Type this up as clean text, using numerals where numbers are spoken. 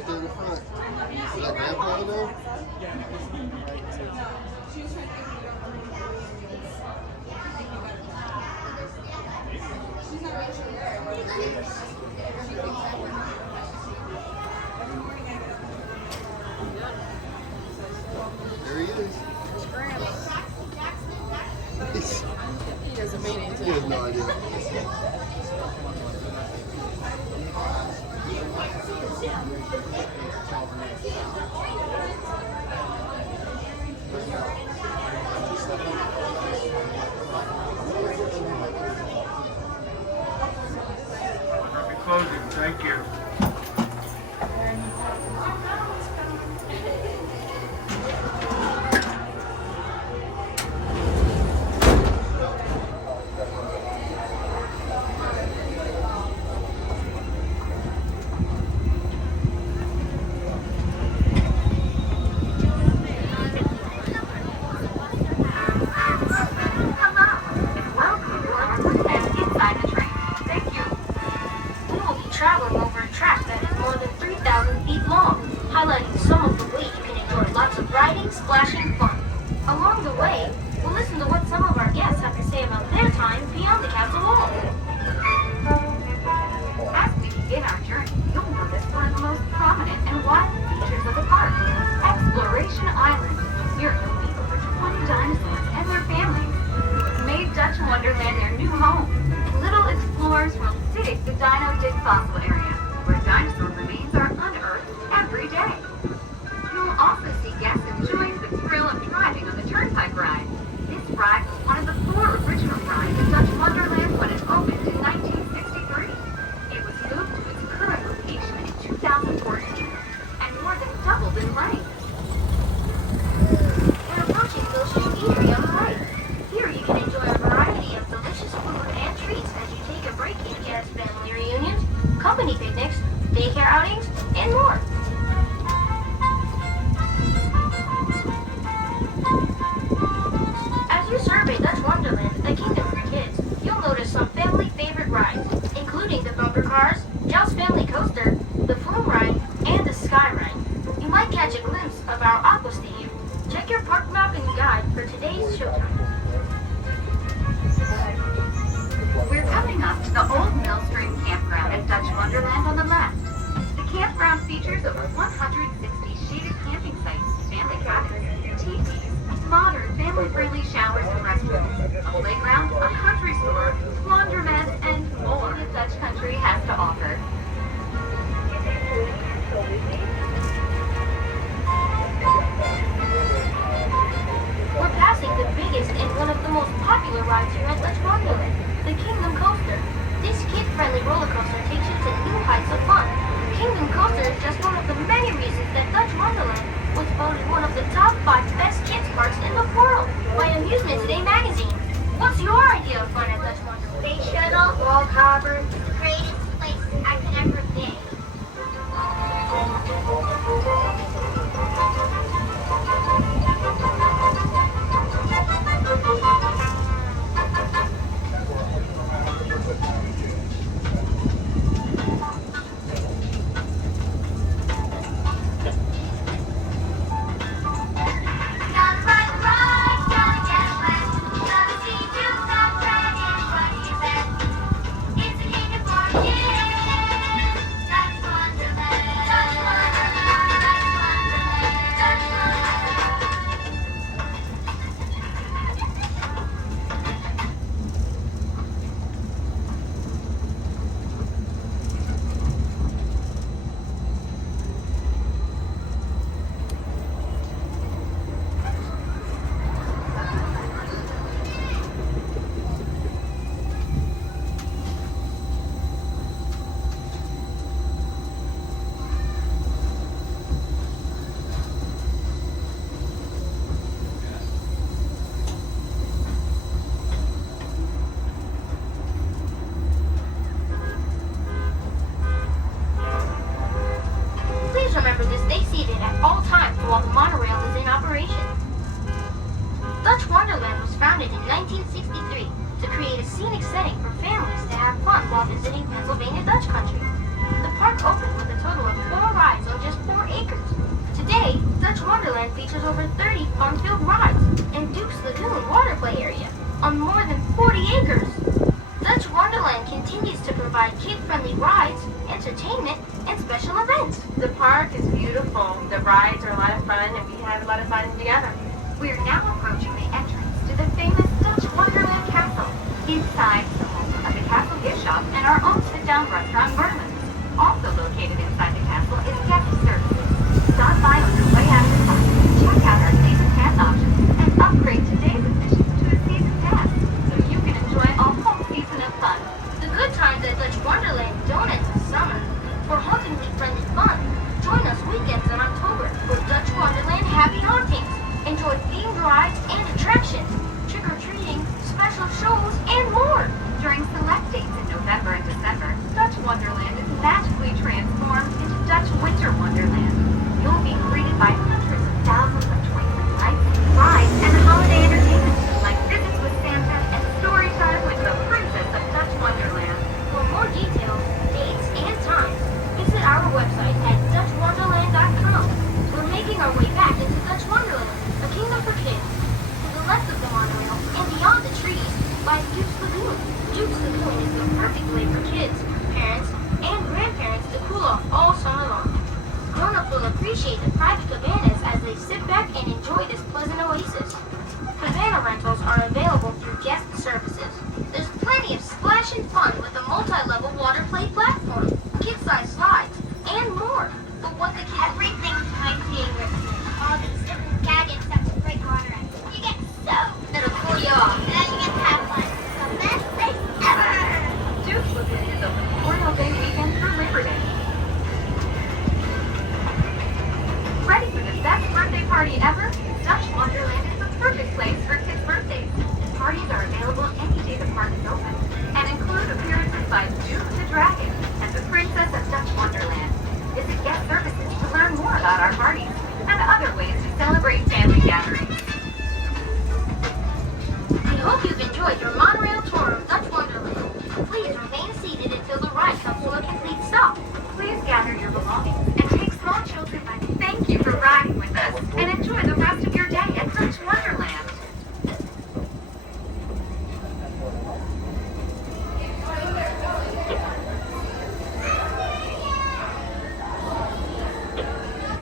right there in the front. Is that grandpa though? There he is. He doesn't mean anything. He has no idea. I'll be closing. Thank you. Traveling over a track that is more than 3,000 feet long, highlighting some of the ways you can enjoy lots of riding, splashing fun. Along the way, we'll listen to what some of our guests have to say about their time beyond the castle wall. As we begin our journey, you'll notice one of the most prominent and wild features of the park, Exploration Island. Here you'll meet over 20 dinosaurs and their families. It's made Dutch Wonderland their new home. Little explorers will dig the Dino Dig fossil area, where dinosaur remains are unearthed every day. You'll also see guests enjoying the thrill of driving on the Turnpike ride. This ride was one of the 4 original rides at Dutch Wonderland when it opened in 1963. It was moved to its current location in 2014 and more than doubled in length. We're approaching Goshen Eatery on the right. Here you can enjoy a variety of delicious food and treats as you take a break in guest family reunions, company picnics, daycare outings, and more. As you survey Dutch Wonderland, a kingdom for kids, you'll notice some family favorite rides, including the bumper cars, Jel's Family Coaster, the Flume Ride, and the Sky Ride. You might catch a glimpse of our Aqua Stadium. Check your park map and guide for today's showtime. We're coming up to the Old Mill Stream Campground at Dutch Wonderland on the left. The campground features over 160 shaded camping sites, family cabins, teepees, modern family-friendly showers and restrooms, a playground, a country store, laundromat, and more that Dutch country has to offer. We're passing the biggest and one of the most popular rides here at Dutch Wonderland, the Kingdom Coaster. This kid-friendly roller coaster takes you to new heights of fun. Kingdom Coaster is just one of the many reasons that Dutch Wonderland was voted one of the top 5 best kids parks in the world by Amusement Today magazine. What's your idea of fun at Dutch Wonderland? Space shuttle, wall hopper, the greatest place I could ever be. while the monorail is in operation. Dutch Wonderland was founded in 1963 to create a scenic setting for families to have fun while visiting Pennsylvania Dutch country. The park opened with a total of 4 rides on just 4 acres. Today, Dutch Wonderland features over 30 fun-filled rides and Duke's Lagoon water play area on more than 40 acres. Dutch Wonderland continues to provide kid-friendly rides, entertainment, and special events. The park is beautiful. The rides are a lot of fun, and we had a lot of fun together. We are now approaching the entrance to the famous Dutch Wonderland Castle. Inside is the home of the Castle Gift Shop and our own sit-down restaurant, Merlin's. Also located inside the castle is guest services. Stop by on your way out of the park, check out our season pass options, and upgrade today's admission to a season pass so you can enjoy a whole season of fun. The good times at Dutch Wonderland don't end in summer. For hauntingly friendly fun, join us weekends in October for Dutch Wonderland Happy Hauntings. Enjoy themed rides and attractions, trick-or-treating, special shows, and more. During select dates in November and December, Dutch Wonderland is magically transformed into Dutch Winter Wonderland. You'll be greeted by hundreds of thousands of twinkling lights, rides, and holiday entertainment, like visits with Santa and story time with the Princess of Dutch Wonderland. For more details, dates, and times, visit our website at DutchWonderland.com. We're making our way back into Dutch Wonderland, a kingdom for kids. To the left of the monorail and beyond the trees lies Duke's Lagoon. Duke's Lagoon is the perfect way for kids, parents, and grandparents to cool off all summer long. Grown-ups will appreciate the private cabanas as they sit back and enjoy this pleasant oasis. Cabana rentals are available through guest services. There's plenty of splash and fun with a multi-level water play platform, kid-sized slides, and more. But what the kids... Everything's my favorite. All these different gadgets that will break water in. You get so It'll cool you off. and then you get to have fun. The best thing ever. Duke's Lagoon is open Memorial Day weekend through Labor Day. Ready for the best birthday party ever? Dutch Wonderland is the perfect place for kids' birthdays. Parties are available any day the park is open and include appearances by Duke the Dragon and the Princess of Dutch Wonderland. Visit guest services to learn more about our parties and other ways to celebrate family gatherings. We hope you've enjoyed your monorail tour of Dutch Wonderland. Please remain seated until the ride comes to a complete stop. Please gather your belongings